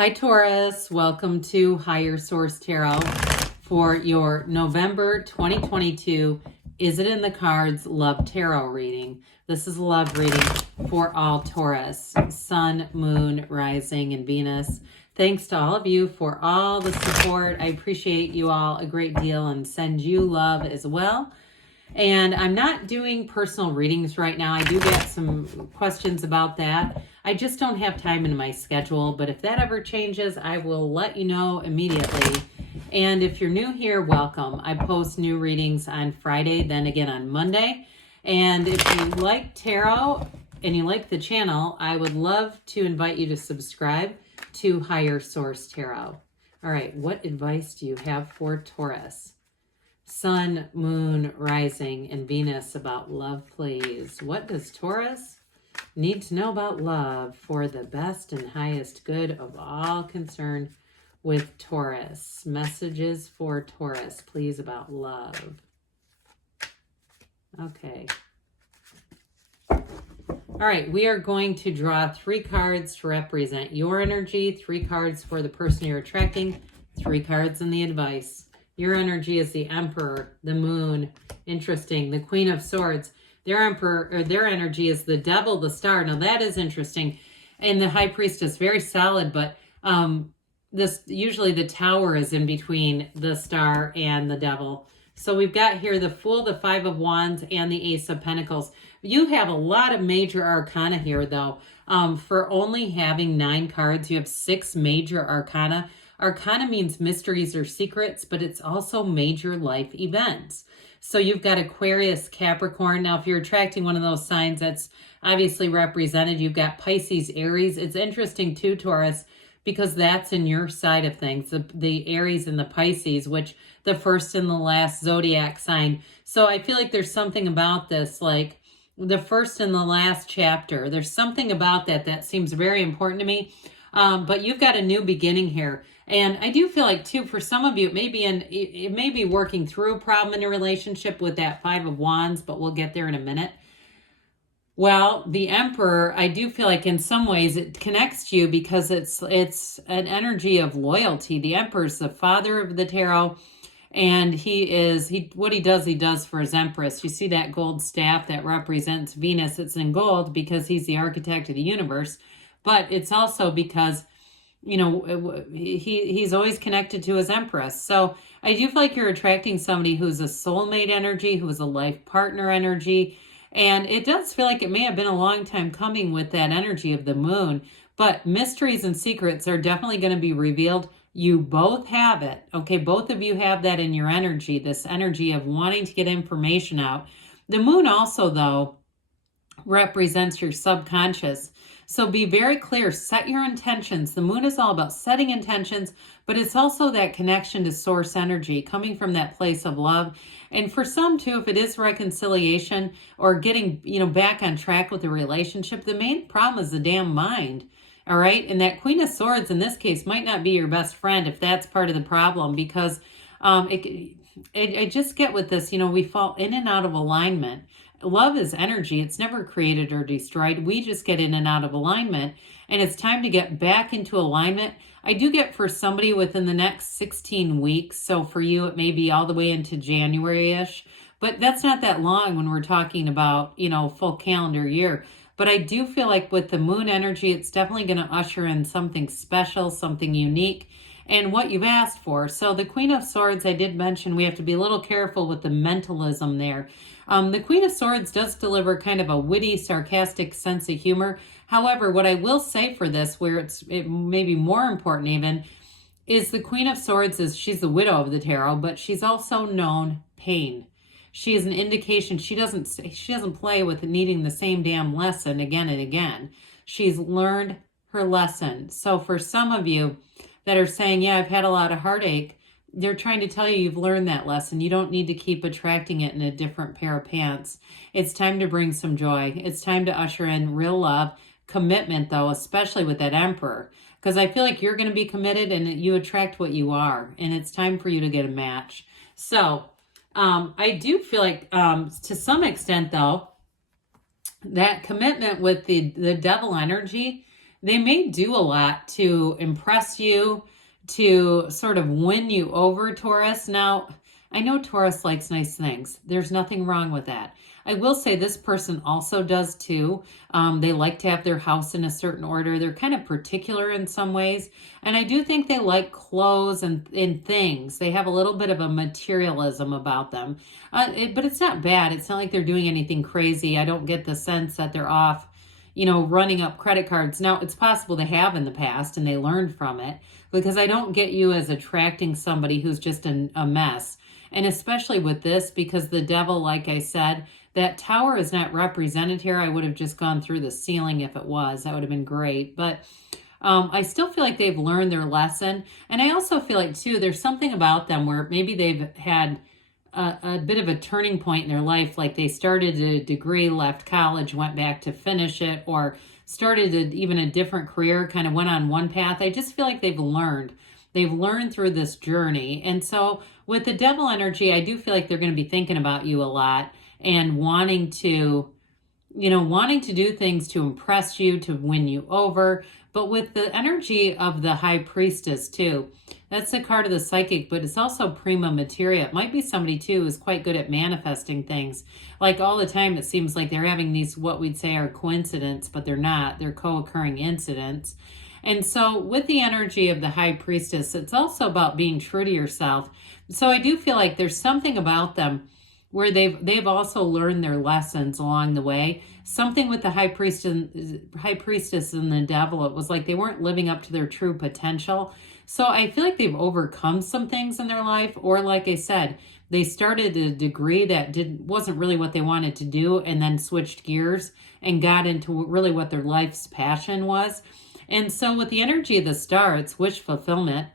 Hi Taurus, welcome to Higher Source Tarot for your November 2022 Is It in the Cards Love Tarot reading. This is a love reading for all Taurus, Sun, Moon, Rising, and Venus. Thanks to all of you for all the support. I appreciate you all a great deal and send you love as well. And I'm not doing personal readings right now. I do get some questions about that. I just don't have time in my schedule, but if that ever changes, I will let you know immediately. And if you're new here, welcome. I post new readings on Friday, then again on Monday. And if you like tarot and you like the channel, I would love to invite you to subscribe to Higher Source Tarot. All right, what advice do you have for Taurus? Sun, Moon, Rising, and Venus about love, please. What does Taurus need to know about love for the best and highest good of all concerned with Taurus? Messages for Taurus, please, about love. Okay. All right, we are going to draw 3 cards to represent your energy, 3 cards for the person you're attracting, 3 cards in the advice. Your energy is the Emperor, the Moon, interesting, the Queen of Swords. Their Emperor, or their energy is the Devil, the Star. Now that is interesting. And the High Priestess, very solid, but this usually the Tower is in between the Star and the Devil. So we've got here the Fool, the 5 of Wands, and the Ace of Pentacles. You have a lot of major arcana here, though. For only having 9 cards, you have 6 major arcana. Arcana means mysteries or secrets, but it's also major life events. So you've got Aquarius, Capricorn. Now, if you're attracting one of those signs, that's obviously represented. You've got Pisces, Aries. It's interesting too, Taurus, because that's in your side of things, the Aries and the Pisces, which the first and the last zodiac sign. So I feel like there's something about this, like the first and the last chapter. There's something about that seems very important to me. But you've got a new beginning here. And I do feel like, too, for some of you, it may be working through a problem in a relationship with that 5 of Wands, but we'll get there in a minute. Well, the Emperor, I do feel like in some ways it connects to you because it's an energy of loyalty. The Emperor is the father of the tarot, and what he does for his Empress. You see that gold staff that represents Venus. It's in gold because he's the architect of the universe, but it's also because he's always connected to his Empress. So I do feel like you're attracting somebody who's a soulmate energy, who is a life partner energy. And it does feel like it may have been a long time coming with that energy of the Moon. But mysteries and secrets are definitely going to be revealed. You both have it. Okay, both of you have that in your energy, this energy of wanting to get information out. The Moon also, though, represents your subconscious. So be very clear, set your intentions. The Moon is all about setting intentions, but it's also that connection to source energy coming from that place of love. And for some too, if it is reconciliation or getting, back on track with the relationship, the main problem is the damn mind. All right. And that Queen of Swords in this case might not be your best friend if that's part of the problem, because I just get with this, we fall in and out of alignment. Love is energy. It's never created or destroyed. We just get in and out of alignment, and it's time to get back into alignment. I do get for somebody within the next 16 weeks. So for you, it may be all the way into January-ish, but that's not that long when we're talking about, full calendar year. But I do feel like with the Moon energy, it's definitely going to usher in something special, something unique, and what you've asked for. So the Queen of Swords, I did mention we have to be a little careful with the mentalism there. The Queen of Swords does deliver kind of a witty, sarcastic sense of humor. However, what I will say for this, where it may be more important even, is the Queen of Swords she's the widow of the tarot, but she's also known pain. She is an indication she doesn't play with needing the same damn lesson again and again. She's learned her lesson. So for some of you that are saying, yeah, I've had a lot of heartache, they're trying to tell you you've learned that lesson. You don't need to keep attracting it in a different pair of pants. It's time to bring some joy. It's time to usher in real love, commitment, though, especially with that Emperor. Because I feel like you're going to be committed and you attract what you are. And it's time for you to get a match. So I do feel like to some extent, though, that commitment with the devil energy they may do a lot to impress you, to sort of win you over, Taurus. Now, I know Taurus likes nice things. There's nothing wrong with that. I will say this person also does too. They like to have their house in a certain order. They're kind of particular in some ways. And I do think they like clothes and things. They have a little bit of a materialism about them. But it's not bad. It's not like they're doing anything crazy. I don't get the sense that they're off, running up credit cards. Now, it's possible they have in the past and they learned from it, because I don't get you as attracting somebody who's just a mess. And especially with this, because the devil, like I said, that tower is not represented here. I would have just gone through the ceiling if it was. That would have been great. But I still feel like they've learned their lesson. And I also feel like, too, there's something about them where maybe they've had a bit of a turning point in their life. Like they started a degree, left college, went back to finish it, or started even a different career, kind of went on one path. I just feel like they've learned. They've learned through this journey. And so with the devil energy, I do feel like they're going to be thinking about you a lot and wanting to do things to impress you, to win you over. But with the energy of the high priestess too, that's the card of the psychic, but it's also prima materia. It might be somebody too who's quite good at manifesting things. Like all the time, it seems like they're having these, what we'd say are coincidence, but they're not. They're co-occurring incidents. And so with the energy of the high priestess, it's also about being true to yourself. So I do feel like there's something about them where they've also learned their lessons along the way. Something with the high priestess and the devil, it was like they weren't living up to their true potential. So I feel like they've overcome some things in their life, or like I said, they started a degree that wasn't really what they wanted to do, and then switched gears and got into really what their life's passion was. And so with the energy of the star, it's wish fulfillment.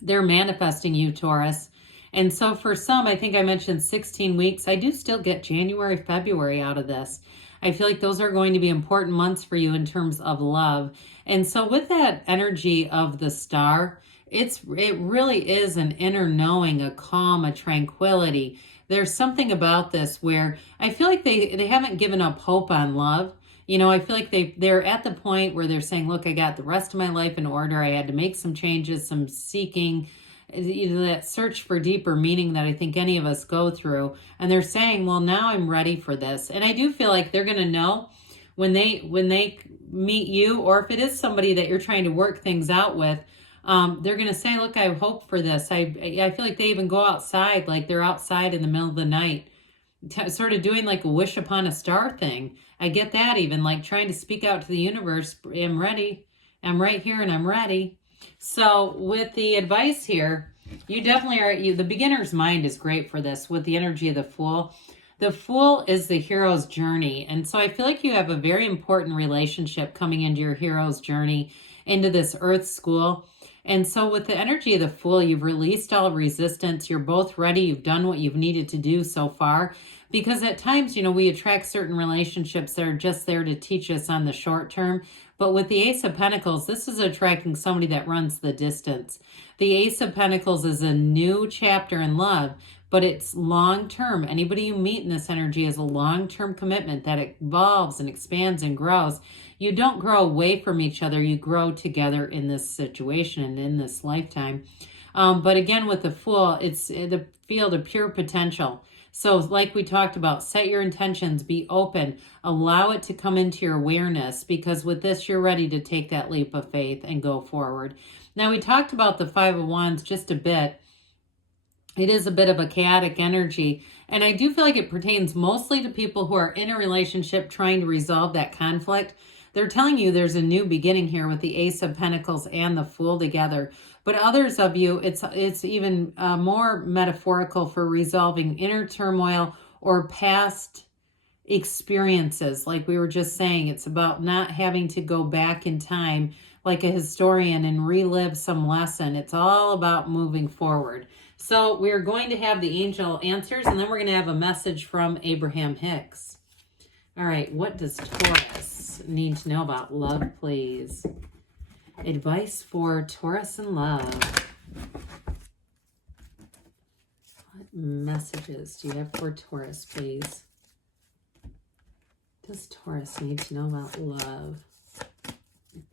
They're manifesting you, Taurus. And so for some, I think I mentioned 16 weeks. I do still get January, February out of this. I feel like those are going to be important months for you in terms of love. And so with that energy of the star, it really is an inner knowing, a calm, a tranquility. There's something about this where I feel like they haven't given up hope on love. I feel like they're at the point where they're saying, look, I got the rest of my life in order. I had to make some changes, some seeking, that search for deeper meaning that I think any of us go through. And they're saying, well, now I'm ready for this. And I do feel like they're going to know when they meet you, or if it is somebody that you're trying to work things out with, they're going to say, look, I hope for this. I feel like they even go outside, like they're outside in the middle of the night, sort of doing like a wish upon a star thing. I get that, even like trying to speak out to the universe. I'm ready. I'm right here and I'm ready. So with the advice here, you definitely are, the beginner's mind is great for this with the energy of the Fool. The Fool is the hero's journey. And so I feel like you have a very important relationship coming into your hero's journey, into this earth school. And so with the energy of the Fool, you've released all resistance. You're both ready. You've done what you've needed to do so far. Because at times, we attract certain relationships that are just there to teach us on the short term. But with the Ace of Pentacles, this is attracting somebody that runs the distance. The Ace of Pentacles is a new chapter in love, but it's long-term. Anybody you meet in this energy is a long-term commitment that evolves and expands and grows. You don't grow away from each other. You grow together in this situation and in this lifetime. But again, with the Fool, it's the field of pure potential. So like we talked about, set your intentions, be open, allow it to come into your awareness, because with this, you're ready to take that leap of faith and go forward. Now, we talked about the Five of Wands just a bit. It is a bit of a chaotic energy, and I do feel like it pertains mostly to people who are in a relationship trying to resolve that conflict. They're telling you there's a new beginning here with the Ace of Pentacles and the Fool together. But others of you, it's even more metaphorical for resolving inner turmoil or past experiences. Like we were just saying, it's about not having to go back in time like a historian and relive some lesson. It's all about moving forward. So we're going to have the angel answers, and then we're going to have a message from Abraham Hicks. All right, what does Taurus need to know about love, please? Advice for Taurus and love. What messages do you have for Taurus, please? Does Taurus need to know about love?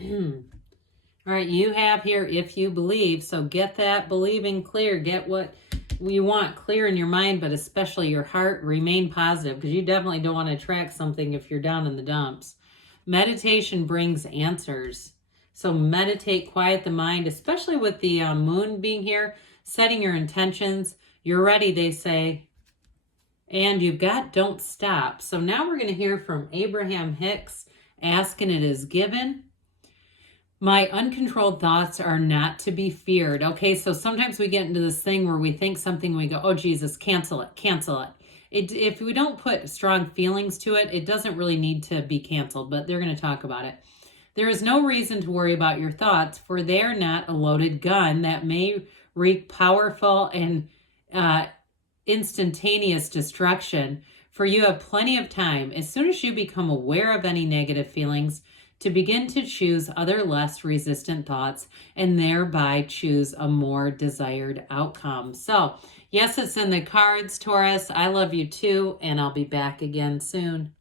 All right, you have here, if you believe. So get that believing clear. Get what you want clear in your mind, but especially your heart. Remain positive, because you definitely don't want to attract something if you're down in the dumps. Meditation brings answers. So meditate, quiet the mind, especially with the moon being here, setting your intentions. You're ready, they say. And you've got don't stop. So now we're going to hear from Abraham Hicks. Ask and it is given. My uncontrolled thoughts are not to be feared. Okay, so sometimes we get into this thing where we think something, we go, oh, Jesus, cancel it, cancel it. If we don't put strong feelings to it, it doesn't really need to be canceled, but they're going to talk about it. There is no reason to worry about your thoughts, for they are not a loaded gun that may wreak powerful and instantaneous destruction. For you have plenty of time, as soon as you become aware of any negative feelings, to begin to choose other less resistant thoughts and thereby choose a more desired outcome. So, yes, it's in the cards, Taurus. I love you too, and I'll be back again soon.